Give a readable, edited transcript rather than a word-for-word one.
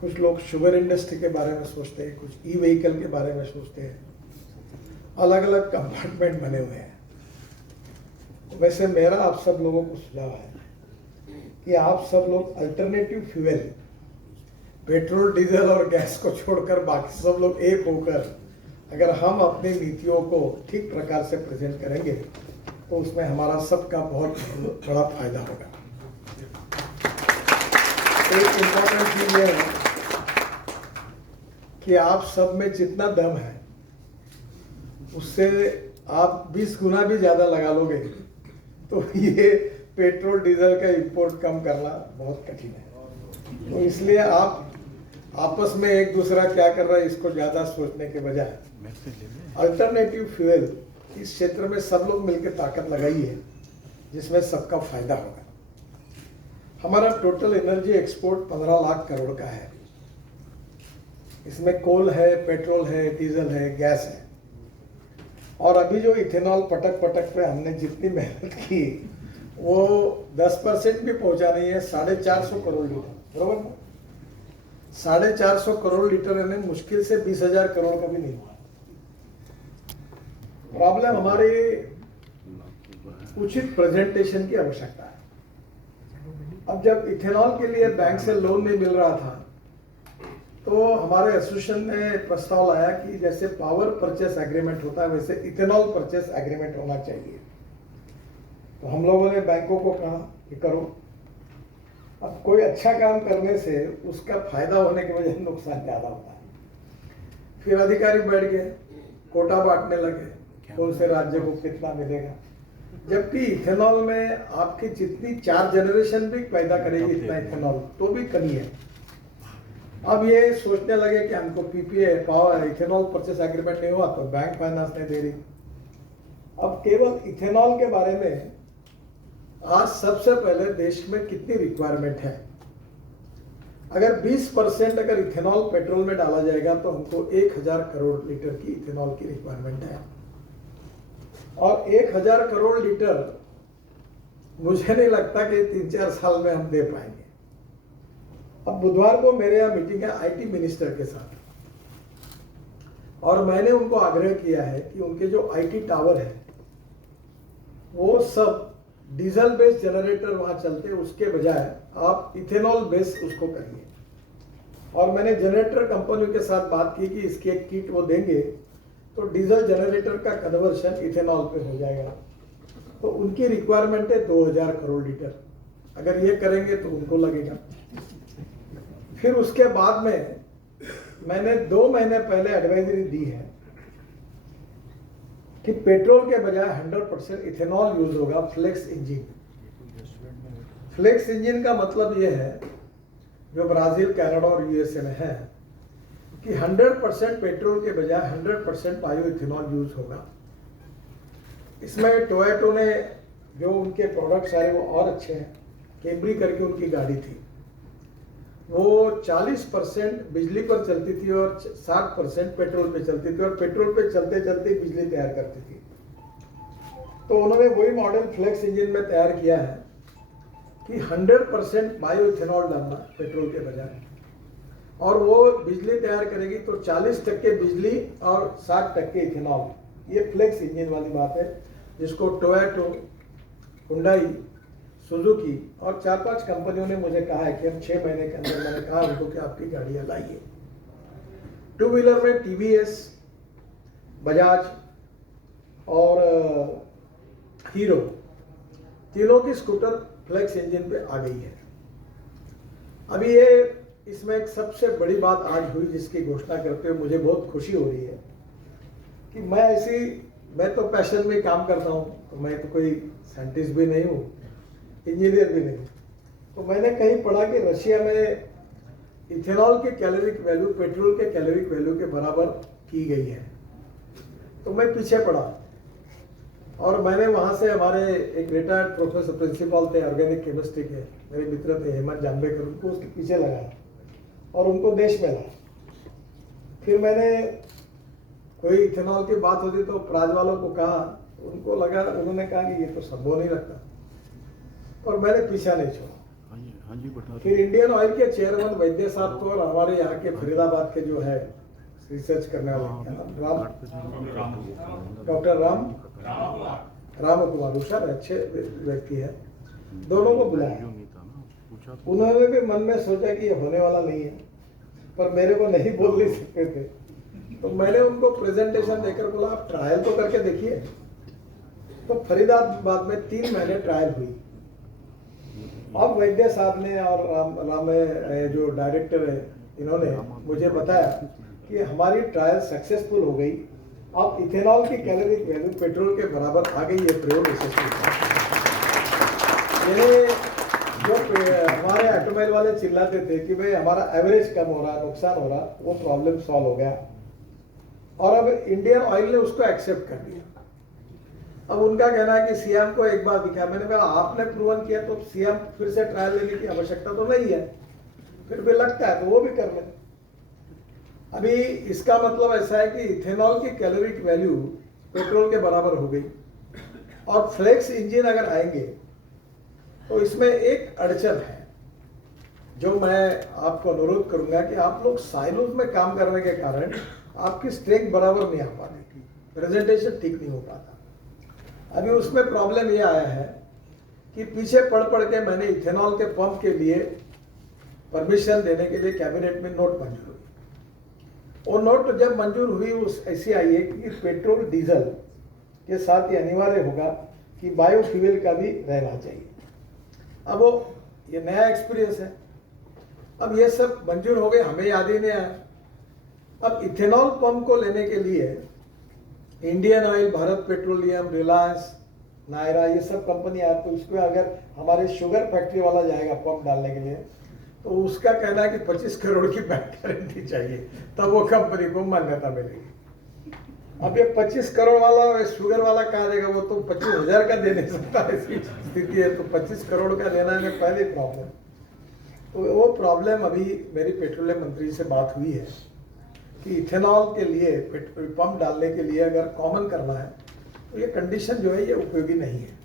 कुछ लोग sugar industry के बारे में सोचते हैं, कुछ ई व्हीकल के बारे में सोचते हैं। अलग अलग कंपार्टमेंट बने हुए हैं। वैसे मेरा आप सब लोगों को सुझाव है कि आप सब लोग अल्टरनेटिव फ्यूल, पेट्रोल, डीजल और गैस को छोड़कर बाकी सब लोग एक होकर अगर हम अपनी नीतियों को ठीक प्रकार से प्रेजेंट करेंगे तो उसमें हमारा सबका बहुत बड़ा फायदा होगा। एक इम्पोर्टेंट चीज ये है कि आप सब में जितना दम है उससे आप 20 गुना भी ज़्यादा लगा लोगे तो ये पेट्रोल डीजल का इंपोर्ट कम करना बहुत कठिन है। तो इसलिए आप आपस में एक दूसरा क्या कर रहा है इसको ज़्यादा सोचने के बजाय अल्टरनेटिव फ्यूल इस क्षेत्र में सब लोग मिलकर ताकत लगाइए जिसमें सबका फायदा होगा। हमारा total energy export 15 lakh crore का है। इसमें कोल है, पेट्रोल है, डीजल है, गैस है। और अभी जो इथेनॉल पटक पे हमने जितनी मेहनत की वो 10% भी पहुंचा नहीं है। 450 करोड़ लीटर, बरोबर ना? 450 करोड़ लीटर यानी मुश्किल से 20,000 करोड़ का भी नहीं हुआ। प्रॉब्लम हमारी उचित प्रेजेंटेशन की आवश्यकता है। अब जब इथेनॉल के लिए बैंक से लोन नहीं मिल रहा था तो हमारे एसोसिएशन ने प्रस्ताव लाया कि जैसे पावर परचेस एग्रीमेंट होता है वैसे इथेनॉल परचेस एग्रीमेंट होना चाहिए। तो हम लोगों ने बैंकों को कहा कि करो। अब कोई अच्छा काम करने से उसका फायदा होने के वजह नुकसान ज्यादा होता है। फिर अधिकारी बैठ गए, कोटा बांटने लगे, कौन से राज्य को कितना मिलेगा, जबकि इथेनॉल में आपकी जितनी 4 जनरेशन भी पैदा करेगी इतना इथेनॉल तो भी कमी है। अब ये सोचने लगे कि हमको PPA power ethanol purchase agreement नहीं हुआ तो बैंक फाइनेंस नहीं दे रही। अब केवल इथेनॉल के बारे में आज सबसे पहले देश में कितनी रिक्वायरमेंट है। अगर 20% अगर इथेनॉल पेट्रोल में डाला जाएगा तो हमको 1000 करोड़ लीटर की इथेनॉल की रिक्वायरमेंट है। और 1000 करोड़ लीटर मुझे नहीं लगता कि 3-4 साल में हम दे पाएंगे। अब बुधवार को मेरे यहाँ मीटिंग है आईटी मिनिस्टर के साथ और मैंने उनको आग्रह किया है कि उनके जो आईटी टावर है वो सब डीजल बेस्ड जनरेटर वहां चलते उसके बजाय आप इथेनॉल बेस्ड उसको करिए। और मैंने जनरेटर कंपनियों के साथ बात की कि इसकी एक किट वो देंगे तो डीजल जनरेटर का कन्वर्शन इथेनॉल पे हो जाएगा। तो उनकी रिक्वायरमेंट है 2000 करोड़ लीटर। अगर ये करेंगे तो उनको लगेगा। फिर उसके बाद में मैंने 2 महीने पहले एडवाइजरी दी है कि पेट्रोल के बजाय 100% इथेनॉल यूज होगा फ्लेक्स इंजन। फ्लेक्स इंजन का मतलब यह है जो ब्राजील, कनाडा और यूएसए में है कि 100% पेट्रोल के बजाय 100% बायो इथेनॉल यूज होगा। इसमें टोयोटो ने जो उनके प्रोडक्ट्स आए वो और अच्छे हैं। कैमरी करके उनकी गाड़ी थी, वो 40% बिजली पर चलती थी और 60% पेट्रोल पे चलती थी और पेट्रोल पे चलते चलते बिजली तैयार करती थी। तो उन्होंने वही मॉडल फ्लेक्स इंजन में तैयार किया है कि 100% बायो इथेनॉल डालना पेट्रोल के बजाय, और वो बिजली तैयार करेगी तो 40% बिजली और 60% इथेनॉल। ये फ्लेक्स इंजन वाली बात है जिसको टोयोटो, हुंडई, सुजुकी और 4-5 कंपनियों ने मुझे कहा है कि हम 6 महीने के अंदर, मैंने कहा उनको कि आपकी गाड़ियां लाइए। 2 व्हीलर में टीवीएस, बजाज और हीरो तीनों की स्कूटर फ्लेक्स इंजन पे आ गई है। अभी ये इसमें एक सबसे बड़ी बात आज हुई जिसकी घोषणा करते हुए मुझे बहुत खुशी हो रही है कि मैं तो पैशन में काम करता हूँ, तो मैं तो कोई साइंटिस्ट भी नहीं हूँ, इंजीनियर भी नहीं। तो मैंने कहीं पढ़ा कि रशिया में इथेनॉल की कैलोरिक वैल्यू पेट्रोल के कैलोरिक वैल्यू के बराबर की गई है। तो मैं पीछे पड़ा और मैंने वहाँ से हमारे एक रिटायर्ड प्रोफेसर प्रिंसिपल थे ऑर्गेनिक केमिस्ट्री के, मेरे मित्र थे हेमंत जानबेकर, उनको उसके पीछे लगाया और उनको देश में लाया। फिर मैंने कोई इथेनॉल की बात होती तो प्राज वालों को कहा, उनको लगा, उन्होंने कहा कि ये तो संभव नहीं लगता, और मैंने पीछा नहीं छोड़ा। हाँ जी बता फिर इंडियन ऑयल के चेयरमैन वैद्य साहब को और हमारे यहाँ के फरीदाबाद के जो है रिसर्च करने वाले क्या नाम, डॉक्टर राम कुमार सर अच्छे व्यक्ति है, दोनों को बुलाया। उन्होंने भी मन में सोचा कि ये होने वाला नहीं है, पर मेरे को नहीं बोल नहीं सकते थे, तो मैंने उनको प्रेजेंटेशन देकर बोला आप ट्रायल तो करके देखिए। तो फरीदाबाद में 3 महीने ट्रायल हुई। अब वैद्य साहब ने और राम जो डायरेक्टर है इन्होंने मुझे बताया कि हमारी ट्रायल सक्सेसफुल हो गई, अब इथेनॉल की कैलोरिक वैल्यू पेट्रोल के बराबर आ गई है प्रयोग यशस्वी। ये जो हमारे ऑटोमोबाइल वाले चिल्लाते थे कि भाई हमारा एवरेज कम हो रहा, नुकसान हो रहा, वो प्रॉब्लम सॉल्व हो गया और अब इंडियन ऑयल ने उसको एक्सेप्ट कर लिया। अब उनका कहना है कि सीएम को एक बार दिखाया। मैंने कहा आपने प्रूवन किया तो सीएम फिर से ट्रायल लेने की आवश्यकता तो नहीं है, फिर भी लगता है तो वो भी कर लें। अभी इसका मतलब ऐसा है कि इथेनॉल की कैलोरिक वैल्यू पेट्रोल के बराबर हो गई और फ्लेक्स इंजन अगर आएंगे तो इसमें एक अड़चन है जो मैं आपको अनुरोध करूंगा कि आप लोग साइलोज में काम करने के कारण आपकी स्ट्रेंथ बराबर नहीं आ पाती, प्रेजेंटेशन ठीक नहीं हो पाता। अभी उसमें प्रॉब्लम ये आया है कि पीछे पढ़ के मैंने इथेनॉल के पंप के लिए परमिशन देने के लिए कैबिनेट में नोट मंजूर हुई। वो नोट जब मंजूर हुई उस ऐसी आई है कि पेट्रोल डीजल के साथ ये अनिवार्य होगा कि बायोफ्यूल का भी रहना चाहिए। अब वो ये नया एक्सपीरियंस है, अब ये सब मंजूर हो गए, हमें याद ही नहीं आया। अब इथेनॉल पंप को लेने के लिए Indian Oil, Bharat Petroleum, Reliance, Nayara ये सब कंपनी आए, तो उसको अगर हमारे शुगर फैक्ट्री वाला जाएगा पंप डालने के लिए तो उसका कहना है कि 25 करोड़ की बैंक गारंटी चाहिए तब वो कंपनी को मान्यता मिलेगी। अब ये 25 करोड़ वाला शुगर वाला कहा देगा, वो तो 25,000 का दे नहीं सकता, ऐसी स्थिति है। तो 25 करोड़ का देना है पहले प्रॉब्लम। तो वो प्रॉब्लम अभी मेरी पेट्रोलियम मंत्री से बात हुई है कि इथेनॉल के लिए पेट्रोल पंप डालने के लिए अगर कॉमन करना है तो ये कंडीशन जो है ये उपयोगी नहीं है।